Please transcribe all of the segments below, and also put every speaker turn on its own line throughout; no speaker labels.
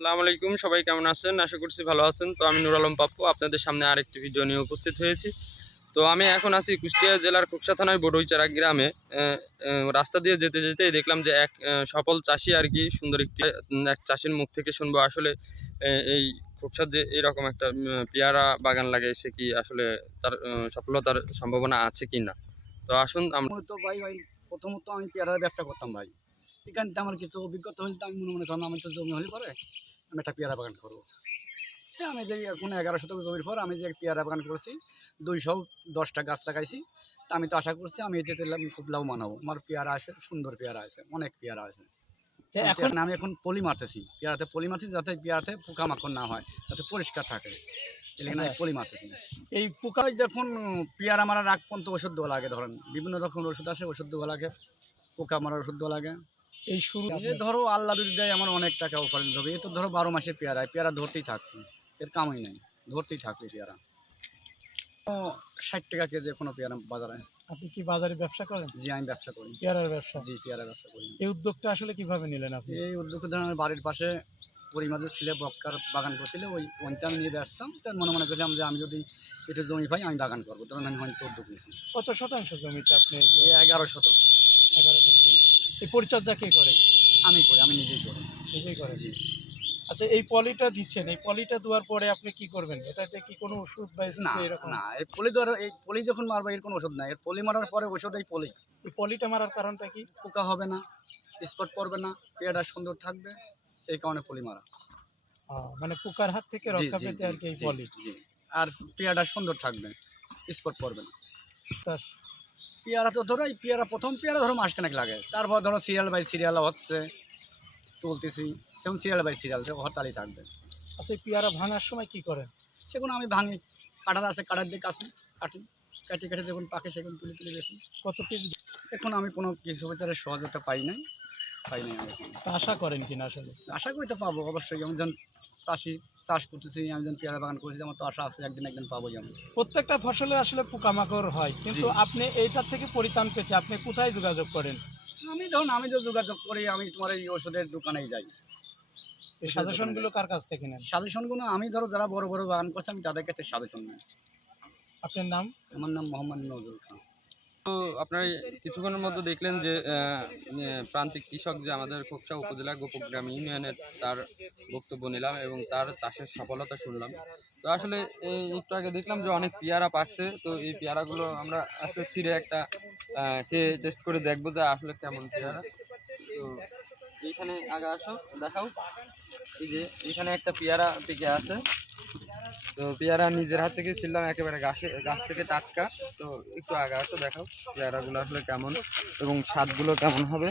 আসসালামু আলাইকুম, সবাই কেমন আছেন? আশা করছি ভালো আছেন। তো আমি নুর আলম পাপ্পু, আপনাদের সামনে আরেকটি ভিডিও নিয়ে উপস্থিত হয়েছি। তো আমি এখন আছি কুষ্টিয়া জেলার খুকসা থানায় বড়ইচারা গ্রামে। রাস্তা দিয়ে যেতে যেতে দেখলাম যে এক সফল চাষি আর কি সুন্দর একটি, এক চাষির মুখ থেকে শুনব আসলে এই খুকসার যে এরকম একটা পেয়ারা বাগান লাগে, সে কি আসলে তার সফলতার সম্ভাবনা আছে কি না? তো আসুন আমরা
মূলত ভাই ভাই, প্রথমত আমি পেয়ারার ব্যবসা করতাম ভাই। এখান থেকে আমার কিছু অভিজ্ঞতা হয়েছে, আমি মনে মনে করেন আমার তো জমি হলে পরে। আমি একটা পেয়ারা বাগান করব। হ্যাঁ আমি যে এখন এগারো শতক জমির পর আমি যে পেয়ারা বাগান করেছি দুইশো দশটা গাছ লাগাইছি তা আমি তো আশা করছি আমি এতে লাভ- খুব লাভবান হব। আমার পেয়ারা আছে সুন্দর পেয়ারা আছে অনেক পেয়ারা আছে। এখন আমি এখন পলি মারতেছি। পেয়ারাতে পলি মারতেছি যাতে পেয়ারাতে পোকা পোকামাকড় না হয় যাতে পরিষ্কার থাকে। এখানে আমি পলি মারতেছি। এই পোকায় যখন পেয়ারা মারার আগ পর্যন্ত ওষুধ দেওয়া লাগে ধরেন বিভিন্ন রকম ওষুধ আছে ওষুধ দেওয়া লাগে পোকা মারার ওষুধ দেওয়া লাগে।
এই শুরু
এ ধরো আল্লাহ যদি দেয় আমার অনেক টাকা উপার্জন হবে। এ তো ধরো বারো মাসে পেয়ারা পেয়ারা ধরতেই থাকবে এর কামই নেই ধরতেই থাকবে পেয়ারা। ষাট টাকা কেজি কোনো পেয়ারা বাজারে।
আপনি কি বাজারে ব্যবসা করেন?
জি আমি ব্যবসা করি।
পেয়ারার ব্যবসা?
জি পেয়ারা ব্যবসা করি।
এই উদ্যোগটা আসলে কীভাবে নিলেন আপনি?
এই উদ্যোগ ধরেন বাড়ির পাশে পরিমাদের ছেলে বক্কার বাগান করছিল ওই ওইটা আমি নিয়ে ব্যস্তাম। তার মনে মনে করলাম যে আমি যদি একটু জমি পাই আমি বাগান করব। তখন আমি হয়তো উদ্যোগ নিয়েছি।
কত শতাংশ জমিতে আপনি
এগারো শতক।
এগারো শতাংশ। এই পরিচর্যা কে করে?
আমি করি আমি নিজেই করি।
নিজেই করে। আচ্ছা এই পলিটা দিচ্ছেন এই পলিটা দেওয়ার পরে আপনি কি করবেন? এটাতে কি কোনো ওষুধ বা
না না এই পলি ধর এই পলি যখন মারবে এর কোনো ওষুধ নাই। এর পলি মারার পরে ওষুধ এই পলি।
এই পলিটা মারার কারণটা কি?
পোকা হবে না স্পট পড়বে না পেয়ারা সুন্দর থাকবে এই কারণে পলি মারা।
মানে পোকার হাত থেকে রক্ষা পেতে আর কি এই পলি।
আর পেয়ারা সুন্দর থাকবে স্পট পড়বে না। পেয়ারা তো ধরো এই পেয়ারা প্রথম পেয়ারা ধরো মাসখানেক লাগে। তারপর ধরো সিরিয়াল বাই সিরিয়াল হচ্ছে তুলতেছি সেরকম সিরিয়াল বাই সিরিয়াল হরতালি থাকবে।
আচ্ছা এই পেয়ারা ভাঙার সময় কি করেন?
সেগুলো আমি ভাঙি কাটার আছে কাটার দিকে আসি কাটি কাটি কাটি যখন পাকে সেগুলো তুলে তুলে বেশি।
কত পিস
এখন আমি কোনো কিছু বিচারে সহজতা পাই নাই পাই নাই
আশা করেন কিনা আসলে?
আশা করি তো পাবো অবশ্যই। যেমন চাষি চাষ করতেছি আমি যখন পেয়ারা বাগান করছি আমার তো আশা আছে একদিন একদিন পাবো যেমন
প্রত্যেকটা ফসলে আসলে পোকামাকড় হয় কিন্তু আপনি এইটার থেকে পরিত্রাণ পেতে আপনি কোথায় যোগাযোগ করেন?
আমি ধরুন আমি তো যোগাযোগ করি আমি তোমার এই ওষুধের দোকানেই যাই।
এই সাজেশনগুলো কার কাছ থেকে নেন?
সাজেশনগুলো আমি ধরো যারা বড় বড় বাগান করছে আমি তাদের কাছে সাজেশন নিই।
আপনার নাম?
আমার নাম মোহাম্মদ নজরুল খান।
আপনারা কিছুক্ষণের মধ্যে দেখলেন যে প্রান্তিক কৃষক যে আমাদের খোকসা উপজেলা গোপগ্রাম ইউনিয়নের তার বক্তব্য নিলাম এবং তার চাষের সফলতা শুনলাম। তো আসলে এই একটু আগে দেখলাম যে অনেক পেয়ারা পাকছে। তো এই পেয়ারাগুলো আমরা আসলে ছিঁড়ে একটা খেয়ে টেস্ট করে দেখব যে আসলে কেমন পেয়ারা। তো এইখানে আগে আসো, দেখাও। এই যে এখানে একটা পেয়ারা পেকে আছে। তো পেয়ারা নিজের হাত থেকে ছিলাম একেবারে গাছে, গাছ থেকে টাটকা। তো একটু আগে আসো দেখাও পেয়ারাগুলো আসলে কেমন এবং স্বাদগুলো কেমন হবে।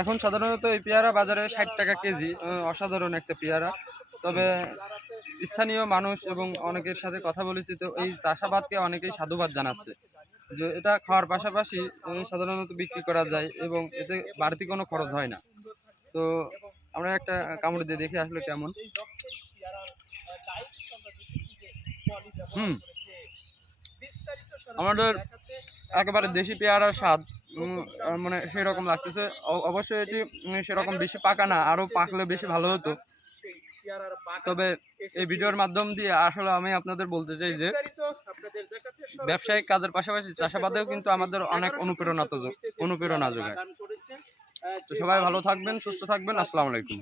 এখন সাধারণত এই পেয়ারা বাজারে ষাট টাকা কেজি অসাধারণ একটা পেয়ারা। তবে স্থানীয় মানুষ এবং অনেকের সাথে কথা বলেছি, তো এই চাষাবাদকে অনেকেই সাধুবাদ জানাচ্ছে। যে এটা খাওয়ার পাশাপাশি সাধারণত বিক্রি করা যায় এবং এতে বাড়তি কোনো খরচ হয় না। তো আমরা একটা কামড় দিয়ে দেখি আসলে কেমন। হুম। আমাদের একেবারে দেশি পেয়ারার স্বাদ মানে সেরকম লাগতেছে। অবশ্যই এটি সেরকম বেশি পাকা না আরও পাকলে বেশি ভালো হতো। তবে এই ভিডিওর মাধ্যম দিয়ে আসলে আমি আপনাদের বলতে চাই যে ব্যবসায়িক কাজের পাশাপাশি চাষাবাদেও কিন্তু আমাদের অনেক অনুপ্রেরণা তো অনুপ্রেরণা যোগায়। তো সবাই ভালো থাকবেন সুস্থ থাকবেন আসসালামু আলাইকুম।